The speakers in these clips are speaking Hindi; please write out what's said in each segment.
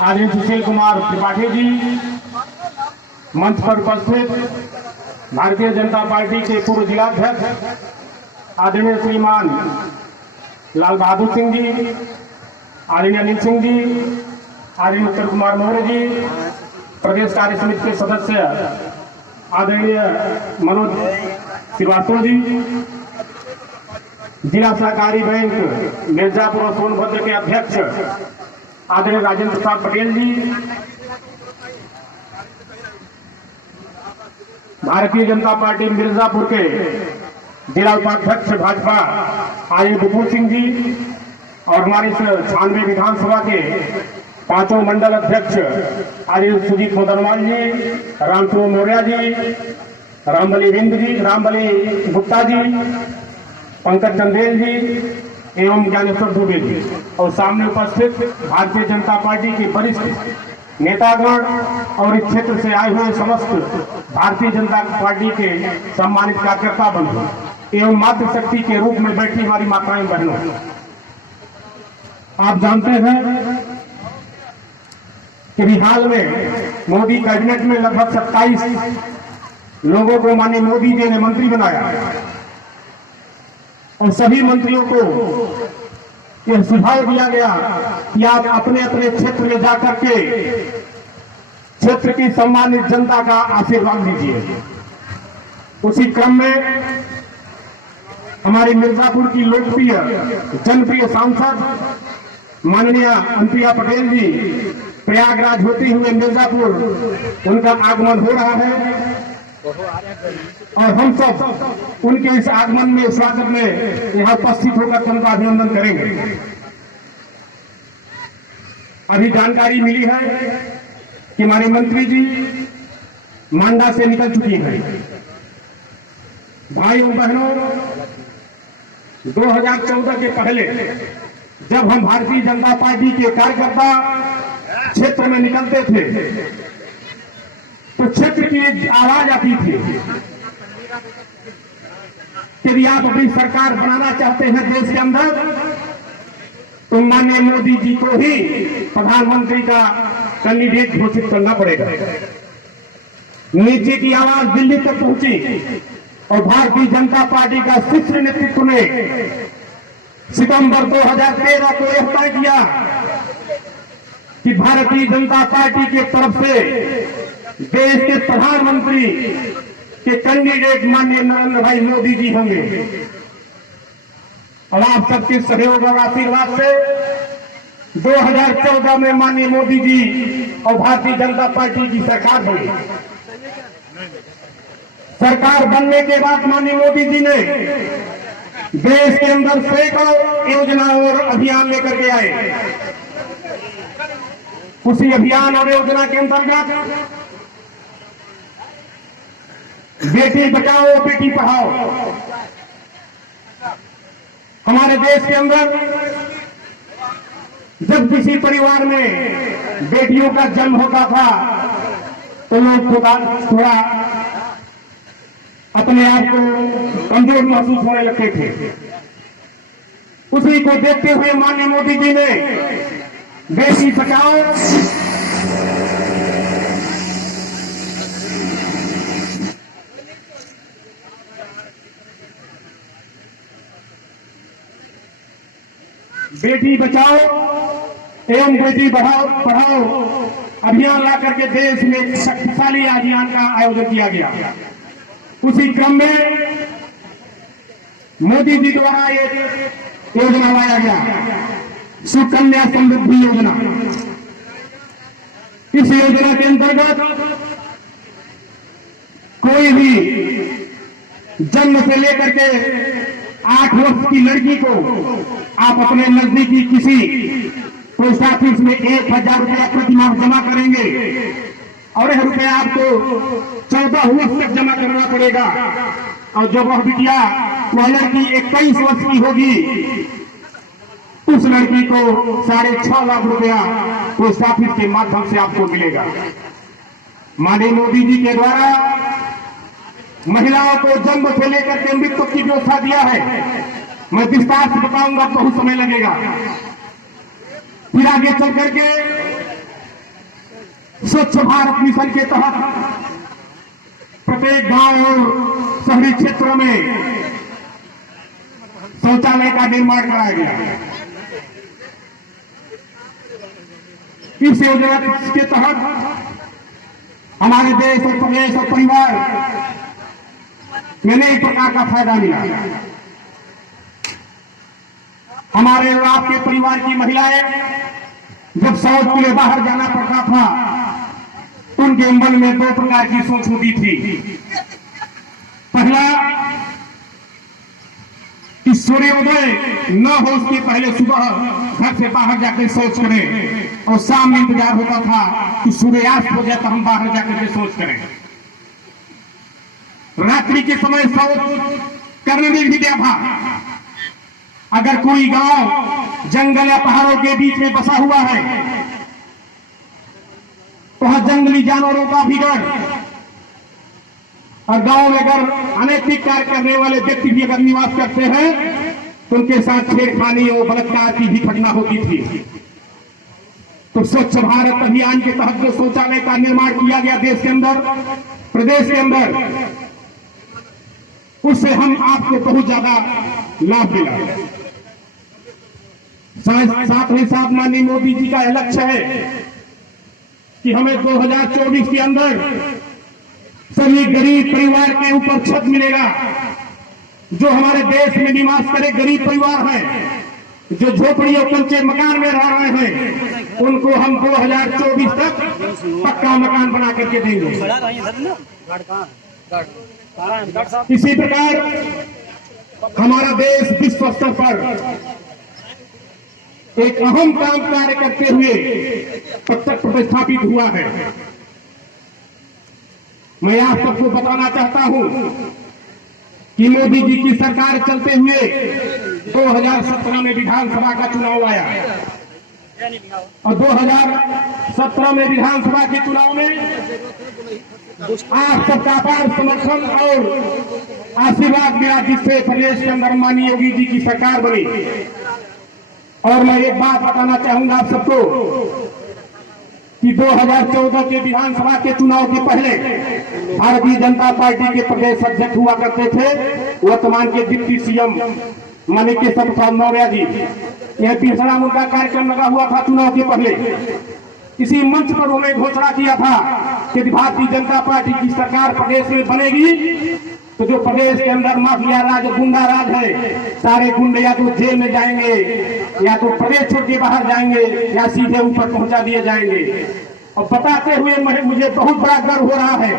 आदरणीय सुशील कुमार त्रिपाठी जी, मंच पर उपस्थित भारतीय जनता पार्टी के पूर्व जिलाध्यक्ष आदरणीय श्रीमान लाल बहादुर सिंह जी, आदरणीय अनिल सिंह जी, आदरणीय उत्तर कुमार मौर्य जी, प्रदेश कार्य समिति के सदस्य आदरणीय मनोज श्रीवास्तव जी, जिला सहकारी बैंक मिर्जापुर और सोनभद्र के अध्यक्ष आदरणीय राजेंद्र प्रसाद पटेल जी, भारतीय जनता पार्टी मिर्जापुर के जिला उपाध्यक्ष भाजपा आदरणीय बुपुल सिंह जी और हमारे 96 विधानसभा के पांचों मंडल अध्यक्ष आदरणीय सुजीत मोदनवाल जी, रामचंद्र मौर्य जी, रामबली हिंद जी, रामबली गुप्ता जी, पंकज चंदेल जी एवं ज्ञानेश्वर दुबे जी और सामने उपस्थित भारतीय जनता पार्टी के वरिष्ठ नेतागण और इस क्षेत्र से आए हुए समस्त भारतीय जनता पार्टी के सम्मानित कार्यकर्ता बंधु एवं मातृशक्ति के रूप में बैठी हमारी माताएं बहनों, आप जानते हैं कि हाल में मोदी कैबिनेट में लगभग 27 लोगों को माननीय मोदी जी ने मंत्री बनाया और सभी मंत्रियों को यह सुझाव दिया गया कि आप अपने अपने क्षेत्र में जाकर के क्षेत्र की सम्मानित जनता का आशीर्वाद लीजिए। उसी क्रम में हमारी मिर्जापुर की लोकप्रिय जनप्रिय सांसद माननीय अनुप्रिया पटेल जी प्रयागराज होते हुए मिर्जापुर उनका आगमन हो रहा है और हम सब उनके इस आगमन में स्वागत में यहाँ उपस्थित होकर उनका अभिनंदन करेंगे। अभी जानकारी मिली है कि हमारे मंत्री जी मांडा से निकल चुकी हैं। भाइयों बहनों, 2014 के पहले जब हम भारतीय जनता पार्टी के कार्यकर्ता क्षेत्र में निकलते थे तो क्षेत्र की एक आवाज आती थी कि यदि आप अपनी सरकार बनाना चाहते हैं देश के अंदर तो माननीय मोदी जी को ही प्रधानमंत्री का कैंडिडेट घोषित करना पड़ेगा। नीचे की आवाज दिल्ली तक पहुंची और भारतीय जनता पार्टी का शीर्ष नेतृत्व ने सितंबर 2013 को यह तय किया कि भारतीय जनता पार्टी की तरफ से देश के प्रधानमंत्री के कैंडिडेट माननीय नरेंद्र भाई मोदी जी होंगे और आप सबके सहयोग और आशीर्वाद से 2014 में माननीय मोदी जी और भारतीय जनता पार्टी की सरकार बनी। सरकार बनने के बाद माननीय मोदी जी ने देश के अंदर सैकड़ों योजनाओं और अभियान लेकर के आए। उसी अभियान और योजना के अंतर्गत बेटी बचाओ बेटी पढ़ाओ, हमारे देश के अंदर जब किसी परिवार में बेटियों का जन्म होता था तो लोग थोड़ा अपने आप को कमजोर महसूस होने लगते थे। उसी को देखते हुए माननीय मोदी जी ने बेटी बचाओ बेटी बचाओ एवं बेटी पढ़ाओ अभियान ला करके देश में एक शक्तिशाली अभियान का आयोजन किया गया। उसी क्रम में मोदी जी द्वारा एक योजना लाया गया, सुकन्या समृद्धि योजना। इस योजना के अंतर्गत कोई भी जन्म से लेकर के 8 वर्ष की लड़की को आप अपने नजदीकी किसी पोस्ट ऑफिस में 1000 रुपया प्रति माह जमा करेंगे और यह रुपया आपको 14 वर्ष तक जमा करना पड़ेगा और जब वह बिटिया वह लड़की 21 वर्ष की होगी उस लड़की को 6.5 लाख रुपया पोस्ट ऑफिस के माध्यम से आपको मिलेगा। माननीय मोदी जी के द्वारा महिलाओं को जन्म से लेकर के मृत्यु की व्यवस्था दिया है। मैं विस्तार से बताऊंगा, बहुत समय लगेगा। फिर आगे चल करके स्वच्छ भारत मिशन के तहत प्रत्येक गांव और शहरी क्षेत्रों में शौचालय का निर्माण कराया गया। इस योजना के तहत हमारे देश और प्रदेश और परिवार में नई प्रकार का फायदा मिला। हमारे और आपके परिवार की महिलाएं जब शौच के लिए बाहर जाना पड़ता था, उनके मन में दो प्रकार की सोच होती थी। पहला कि सूर्योदय न हो उसके पहले सुबह घर से बाहर जाकर शौच करें, और शाम में इंतजार होता था कि सूर्यास्त हो जाए तो हम बाहर जाकर के शौच करें। रात्रि के समय शौच करने में भी दिया था। अगर कोई गांव जंगल या पहाड़ों के बीच में बसा हुआ है, वहां जंगली जानवरों का भी डर, और गांव में अगर अनैतिक कार्य करने वाले व्यक्ति भी अगर निवास करते हैं तो उनके साथ छेड़खानी और बलात्कार की भी घटना होती थी। तो स्वच्छ भारत अभियान के तहत जो शौचालय का निर्माण किया गया देश के अंदर, प्रदेश के अंदर, उससे हम आपको बहुत ज्यादा लाभ मिला। साथ ही साथ माननीय मोदी जी का लक्ष्य है कि हमें 2024 के अंदर सभी गरीब परिवार के ऊपर छत मिलेगा। जो हमारे देश में निवास करे गरीब परिवार है, जो झोपड़ी और कच्चे मकान में रह रहे हैं, उनको हम 2024 तक पक्का मकान बना करके देंगे। इसी प्रकार हमारा देश विश्व स्तर पर एक अहम काम कार्य करते हुए प्रतिष्ठापित हुआ है। मैं आप सबको बताना चाहता हूं कि मोदी जी की सरकार चलते हुए 2017 में विधानसभा का चुनाव आया, और 2017 में विधानसभा के चुनाव में आप सबका अपार समर्थन और आशीर्वाद मिला, जिससे प्रदेश के अंदर माननीय योगी जी की सरकार बनी। और मैं एक बात बताना चाहूंगा आप सबको कि 2014 के विधानसभा के चुनाव के पहले भारतीय जनता पार्टी के प्रदेश अध्यक्ष हुआ करते थे वर्तमान के डिप्टी सीएम माननीय केशव प्रसाद मौर्य जी। यह तीसरा उनका कार्यक्रम लगा हुआ था चुनाव के पहले। इसी मंच पर उन्होंने घोषणा किया था कि भारतीय जनता पार्टी की सरकार प्रदेश में बनेगी तो जो प्रदेश के अंदर माफिया राज, गुंडा राज है, सारे गुंडे या तो जेल में जाएंगे, या तो प्रदेश छोड़ के बाहर जाएंगे, या सीधे ऊपर पहुंचा दिए जाएंगे। और बताते हुए मुझे बहुत बड़ा गर्व हो रहा है,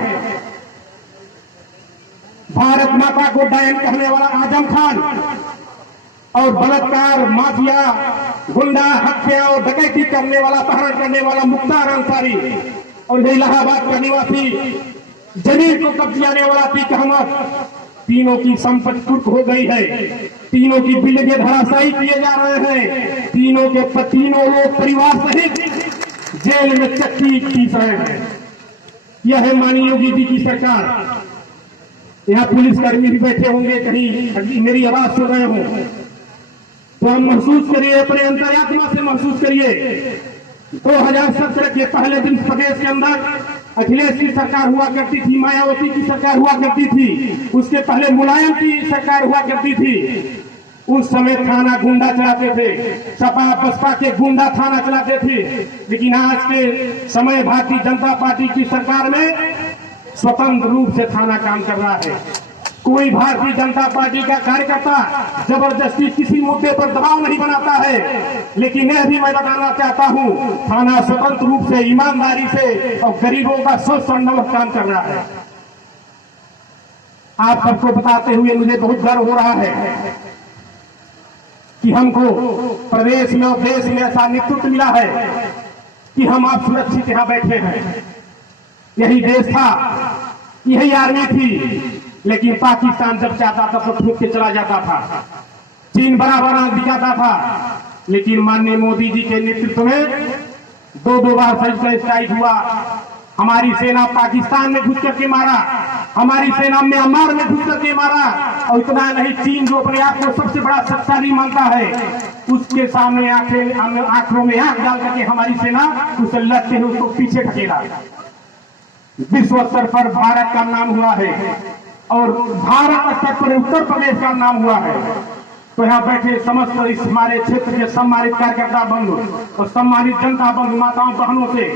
भारत माता को डायन कहने वाला आजम खान और बलात्कार, माफिया, गुंडा, हत्या और डकैती करने वाला, अपहरण करने वाला मुख्तार अंसारी, और इलाहाबाद का निवासी जमीन को कब्जाने वाला अतीक अहमद, तीनों की संपत्ति कुर्क हो गई है। तीनों की बिल्डिंगें धराशायी किए जा रहे हैं। तीनों लोग परिवार सहित जेल में चक्की पीस रहे हैं। यह है माननीय योगी जी की सरकार। यहाँ पुलिसकर्मी भी बैठे होंगे, कहीं मेरी आवाज सुन रहे हो तो हम महसूस करिए, अपने अंतरात्मा से महसूस करिए। 2017 के पहले दिन प्रदेश के अंदर अखिलेश की सरकार हुआ करती थी, मायावती की सरकार हुआ करती थी, उसके पहले मुलायम की सरकार हुआ करती थी। उस समय थाना गुंडा चलाते थे, सपा बसपा के गुंडा थाना चलाते थे। लेकिन आज के समय भारतीय जनता पार्टी की सरकार में स्वतंत्र रूप से थाना काम कर रहा है। कोई भारतीय जनता पार्टी का कार्यकर्ता जबरदस्ती किसी मुद्दे पर दबाव नहीं बनाता है। लेकिन यह भी मैं बताना चाहता हूं, थाना स्वतंत्र रूप से, ईमानदारी से और गरीबों का सोच समझकर काम कर रहा है। आप सबको बताते हुए मुझे बहुत गर्व हो रहा है कि हमको प्रदेश में और देश में ऐसा नेतृत्व मिला है कि हम आप सुरक्षित यहां बैठे हैं। यही देश था, यही आर्मी थी, लेकिन पाकिस्तान जब चाहता था तो ठोक के चला जाता था। चीन बराबर आंख दिखाता था, लेकिन माननीय मोदी जी के नेतृत्व में दो बार सर्जिकल स्ट्राइक हुआ। हमारी सेना पाकिस्तान में घुस करके मारा, हमारी सेना म्यांमार में घुस करके मारा, और इतना नहीं, चीन जो अपने आप को सबसे बड़ा शक्तिशाली मानता है, उसके सामने आंखों में आंख डाल करके हमारी सेना उसे लड़ते हुए उसको पीछे ढकेला। विश्व स्तर पर भारत का नाम हुआ है और भारत स्तर पर उत्तर प्रदेश का नाम हुआ है। तो यहाँ बैठे समस्त इस हमारे क्षेत्र के सम्मानित कार्यकर्ता बंधु और सम्मानित जनता बंधु माताओं बहनों से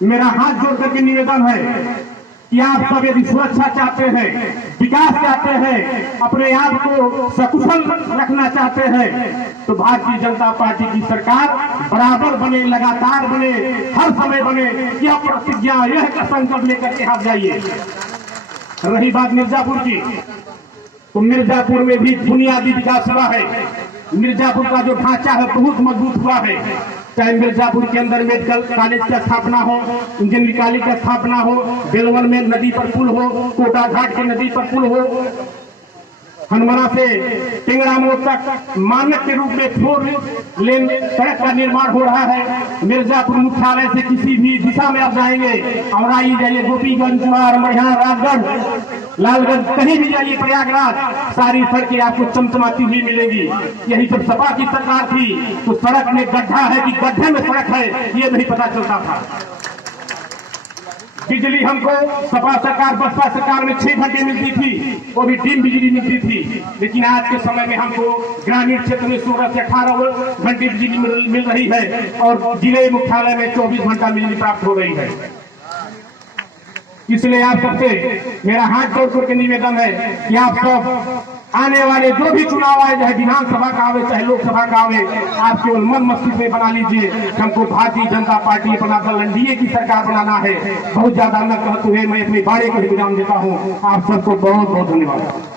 मेरा हाथ जोड़ करके निवेदन है कि आप सब यदि सुरक्षा चाहते हैं, विकास चाहते हैं, अपने आप को सकुशल रखना चाहते हैं, तो भारतीय जनता पार्टी की सरकार बराबर बने, लगातार बने, हर समय बने, यह प्रतिज्ञा, यह संकल्प लेकर के आप जाइए। रही बात मिर्जापुर की, तो मिर्जापुर में भी बुनियादी विकास हुआ है। मिर्जापुर का जो ढांचा है बहुत मजबूत हुआ है। चाहे मिर्जापुर के अंदर मेडिकल कॉलेज की स्थापना हो, इंजीनियरिंग कॉलेज की स्थापना हो, बेलवन में नदी पर पुल हो, कोटा घाट के नदी पर पुल हो, हनुमाना से टिंगरा मोड़ तक मानक के रूप में 4 लेन सड़क का निर्माण हो रहा है। मिर्जापुर मुख्यालय से किसी भी दिशा में आप जाएंगे, अमराई जाइए, गोपीगंज, मढ़िया, राजगढ़, लालगंज, कहीं भी जाइए, प्रयागराज, सारी सड़कें आपको चमचमाती हुई मिलेंगी। यही जब सपा की सरकार थी तो सड़क में गड्ढा है कि गड्ढे में सड़क है ये नहीं पता चलता था। बिजली हमको सपा सरकार, बसपा सरकार में 6 घंटे मिलती थी, वो भी डिम बिजली मिलती थी। लेकिन आज के समय में हमको ग्रामीण क्षेत्र में 16 से 18 घंटे बिजली मिल रही है और जिले मुख्यालय में 24 घंटा बिजली प्राप्त हो रही है। इसलिए आप सबसे मेरा हाथ जोड़ करके निवेदन है कि आप सब आने वाले जो भी चुनाव आए, चाहे विधानसभा का आवे चाहे लोकसभा का आवे, आप केवल मन मस्तिष्क में बना लीजिए हमको भारतीय जनता पार्टी अपना दल एनडीए की सरकार बनाना है। बहुत ज्यादा न कहते हुए मैं अपने बारे को विराम देता हूँ। आप सबको बहुत बहुत धन्यवाद।